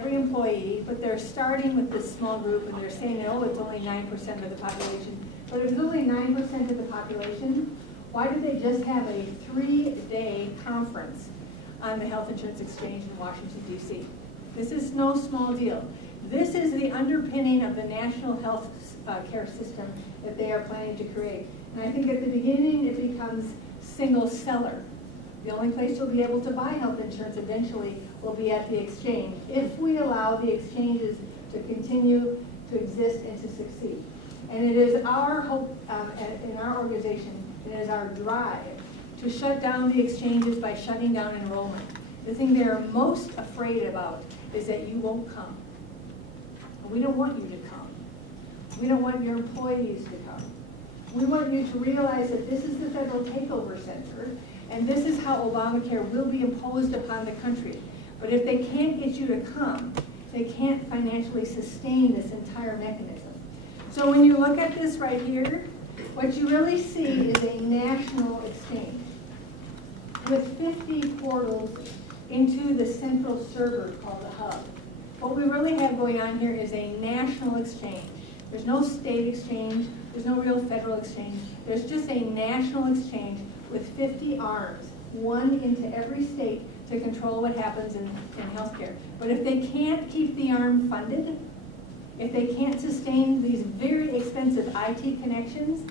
every employee, but they're starting with this small group and they're saying, oh, it's only 9% of the population. But if it's only 9% of the population, why did they just have a 3-day conference on the health insurance exchange in Washington, D.C.? This is no small deal. This is the underpinning of the national health care system that they are planning to create. And I think at the beginning it becomes single seller. The only place you'll be able to buy health insurance eventually will be at the exchange, if we allow the exchanges to continue to exist and to succeed. And it is our hope in our organization, it is our drive to shut down the exchanges by shutting down enrollment. The thing they are most afraid about is that you won't come. And we don't want you to come. We don't want your employees to come. We want you to realize that this is the federal takeover center, and this is how Obamacare will be imposed upon the country. But if they can't get you to come, they can't financially sustain this entire mechanism. So when you look at this right here, what you really see is a national exchange with 50 portals into the central server called the hub. What we really have going on here is a national exchange. There's no state exchange, there's no real federal exchange. There's just a national exchange with 50 arms, one into every state to control what happens in healthcare. But if they can't keep the arm funded, if they can't sustain these very expensive IT connections,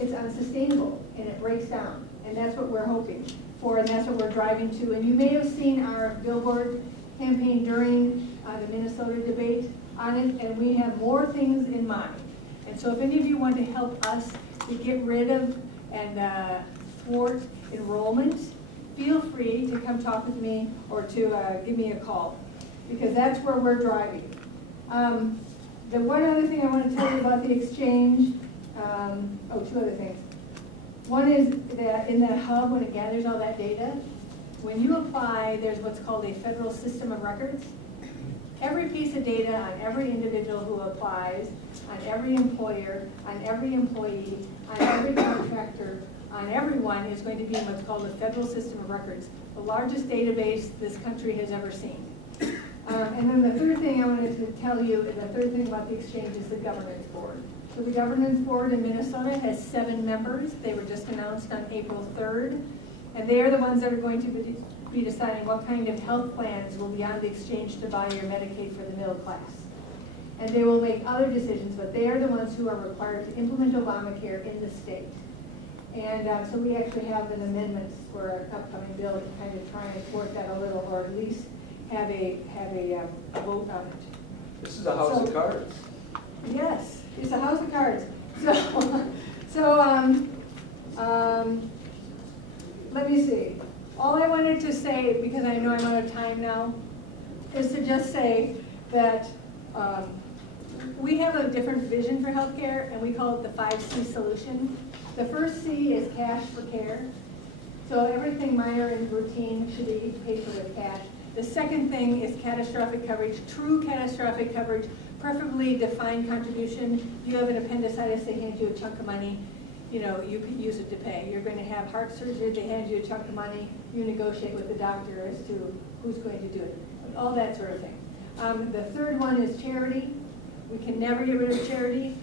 it's unsustainable and it breaks down. And that's what we're hoping for, and that's what we're driving to. And you may have seen our billboard campaign during the Minnesota debate on it, and we have more things in mind. And so if any of you want to help us to get rid of and thwart enrollment, feel free to come talk with me or to give me a call, because that's where we're driving. The one other thing I want to tell you about the exchange, two other things. One is that in that hub, when it gathers all that data, when you apply, there's what's called a federal system of records. Every piece of data on every individual who applies, on every employer, on every employee, on every contractor, on everyone is going to be in what's called the federal system of records, the largest database this country has ever seen. And then the third thing I wanted to tell you, and the third thing about the exchange is the governance board. So the governance board in Minnesota has 7 members. They were just announced on April 3rd. And they are the ones that are going to be deciding what kind of health plans will be on the exchange to buy your Medicaid for the middle class. And they will make other decisions, but they are the ones who are required to implement Obamacare in the state. And so we actually have an amendment for an upcoming bill to kind of try and thwart that a little, or at least have a vote on it. This is a house of cards. Yes, it's a house of cards. So let me see. All I wanted to say, because I know I'm out of time now, is to just say that we have a different vision for healthcare, and we call it the 5C solution. The first C is cash for care. So everything minor and routine should be paid for with cash. The second thing is catastrophic coverage, true catastrophic coverage, preferably defined contribution. If you have an appendicitis, they hand you a chunk of money. You know, you can use it to pay. You're going to have heart surgery, they hand you a chunk of money. You negotiate with the doctor as to who's going to do it. All that sort of thing. The third one is charity. We can never get rid of charity.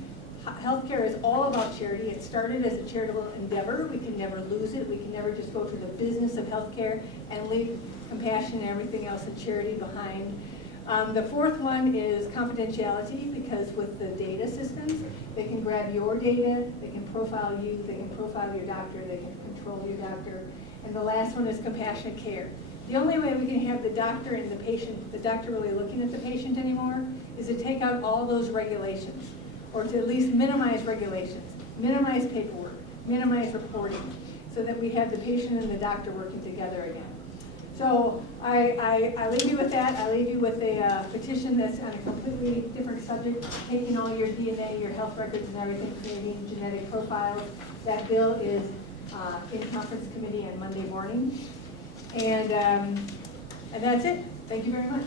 Healthcare is all about charity. It started as a charitable endeavor. We can never lose it. We can never just go to the business of healthcare and leave compassion and everything else and charity behind. The fourth one is confidentiality, because with the data systems, they can grab your data, they can profile you, they can profile your doctor, they can control your doctor. And the last one is compassionate care. The only way we can have the doctor and the patient, the doctor really looking at the patient anymore, is to take out all those regulations, or to at least minimize regulations, minimize paperwork, minimize reporting, so that we have the patient and the doctor working together again. So I leave you with that. I leave you with a petition that's on a completely different subject, taking all your DNA, your health records and everything, creating genetic profiles. That bill is in conference committee on Monday morning. And that's it. Thank you very much.